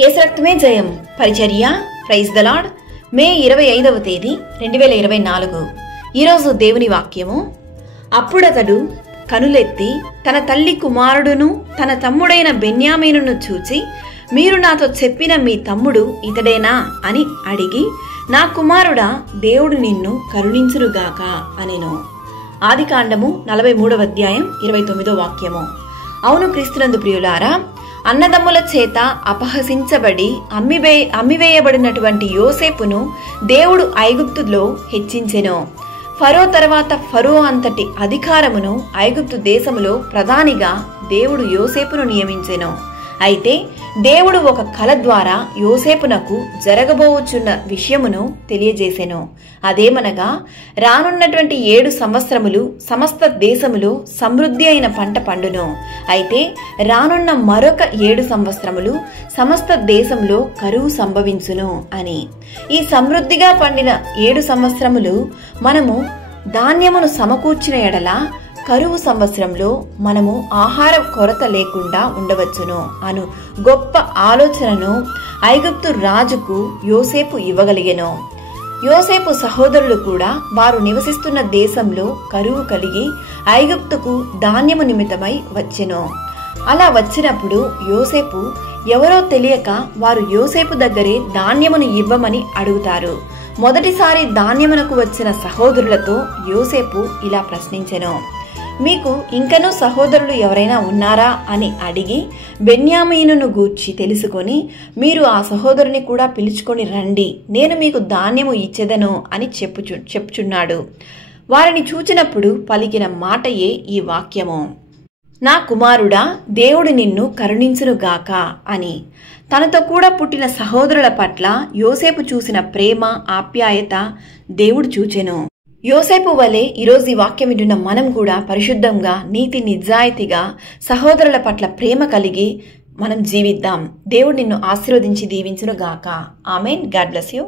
యేసు రక్తమే జయం పరిచర్య ప్రైజ్ ద లార్డ్. మే 25వ తేదీ 2024. ఈరోజు దేవుని వాక్యము. అప్పుడతడు కనులెత్తి తన తల్లి కుమారుడును తన తమ్ముడైన బెన్యామీనును చూచి, మీరు నాతో చెప్పిన మీ తమ్ముడు ఇతడేనా అని అడిగి, నా కుమారుడా, దేవుడు నిన్ను కరుణించునుగాక అనెను. ఆదికాండము 43వ అధ్యాయం 29వ వాక్యము. అవును క్రీస్తునందు ప్రియులారా, అన్నదమ్ముల చేత అపహసించబడి అమ్మివేయబడినటువంటి యోసేపును దేవుడు ఐగుప్తులో హెచ్చించెను. ఫరో తర్వాత ఫరో అంతటి అధికారమును ఐగుప్తు దేశములో ప్రధానిగా దేవుడు యోసేపును నియమించెను. అయితే దేవుడు ఒక కల ద్వారా యోసేపునకు జరగబోచున్న విషయమును తెలియజేసెను. అదేమనగా, రానున్నటువంటి 7 సంవత్సరములు సమస్త దేశములో సమృద్ధి అయిన పంట పండును. అయితే రానున్న మరొక 7 సంవత్సరములు సమస్త దేశంలో కరువు సంభవించును అని. ఈ సమృద్ధిగా పండిన 7 సంవత్సరములు మనము ధాన్యమును సమకూర్చిన ఎడల కరువు సంవత్సరంలో మనము ఆహార కొరత లేకుండా ఉండవచ్చును అను గొప్ప ఆలోచనను ఐగుప్తు రాజుకు యోసేపు ఇవ్వగలిగెను. యోసేపు సహోదరులు కూడా వారు నివసిస్తున్న దేశంలో కరువు కలిగి ఐగుప్తుకు ధాన్యము నిమిత్తమై వచ్చెను. అలా వచ్చినప్పుడు యోసేపు ఎవరో తెలియక వారు యోసేపు దగ్గరే ధాన్యమును ఇవ్వమని అడుగుతారు. మొదటిసారి ధాన్యమునకు వచ్చిన సహోదరులతో యోసేపు ఇలా ప్రశ్నించెను, మీకు ఇంకనూ సహోదరులు ఎవరైనా ఉన్నారా అని అడిగి, బెన్యామీనును గూర్చి తెలుసుకొని, మీరు ఆ సహోదరుని కూడా పిలుచుకొని రండి, నేను మీకు ధాన్యము ఇచ్చెదను అని చెప్పుచున్నాడు. వారిని చూచినప్పుడు పలికిన మాటయే ఈ వాక్యము, నా కుమారుడా, దేవుడు నిన్ను కరుణించునుగాక అని. తనతో కూడా పుట్టిన సహోదరుల పట్ల యోసేపు చూసిన ప్రేమ, ఆప్యాయత దేవుడు చూచెను. యోసేపు వలె ఈరోజు ఈ వాక్యం వింటున్న మనం కూడా పరిశుద్ధంగా, నీతి నిజాయితీగా సహోదరుల పట్ల ప్రేమ కలిగి మనం జీవిద్దాం. దేవుడు నిన్ను ఆశీర్వదించి దీవించునుగాక. ఆమెన్. God bless you.